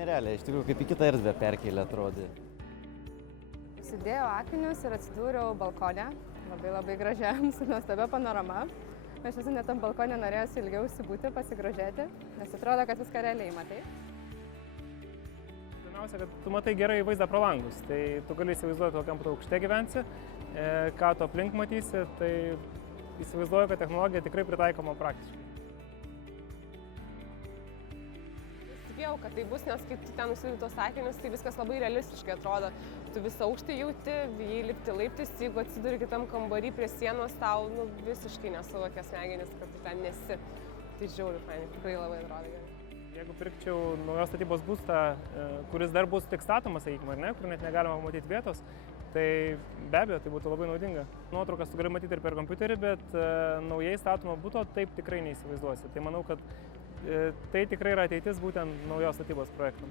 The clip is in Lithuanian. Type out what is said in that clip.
nerealiai, iš tikrųjų kaip į kitą erdvę perkėlė atrodė. Užsidėjau akinius ir atsidūriau balkone, labai gražiam, su nuostabia panorama. Aš visą net tam balkone norėjusi ilgiau užsibūti, pasigrožėti, nes atrodo, kad viską realiai matai. Pirmiausia, kad tu matai gerai vaizdą pro langus, tai tu gali įsivaizduoti, kokiam aukšte gyvensi, ką tu aplink matysi, tai įsivaizduoju, kad technologija tikrai pritaikoma praktiškai. Tikėjau, kad tai bus, nes kai tu ten nusidedi tos akinius, tai viskas labai realistiškai atrodo. Tu visą aukštį jauti, jį lipti laiptis, jeigu atsiduri kitam kambarį prie sienos, tau visiškai nesuvokė smegenis, kad tu ten nesi. Tai žiauriai fainai, tikrai labai atrodo gerai. Jeigu pirkčiau naujos statybos būstą, kuris dar bus tik statomas, sakykime, ar ne, kur net negalima matyti vietos, tai be abejo, tai būtų labai naudinga. Nuotraukas tu gali matyti ir per kompiuterį, bet naujai statomo būto taip tikrai neįsivaizduosi. Tai manau, kad tai tikrai yra ateitis būtent naujos statybos projektam.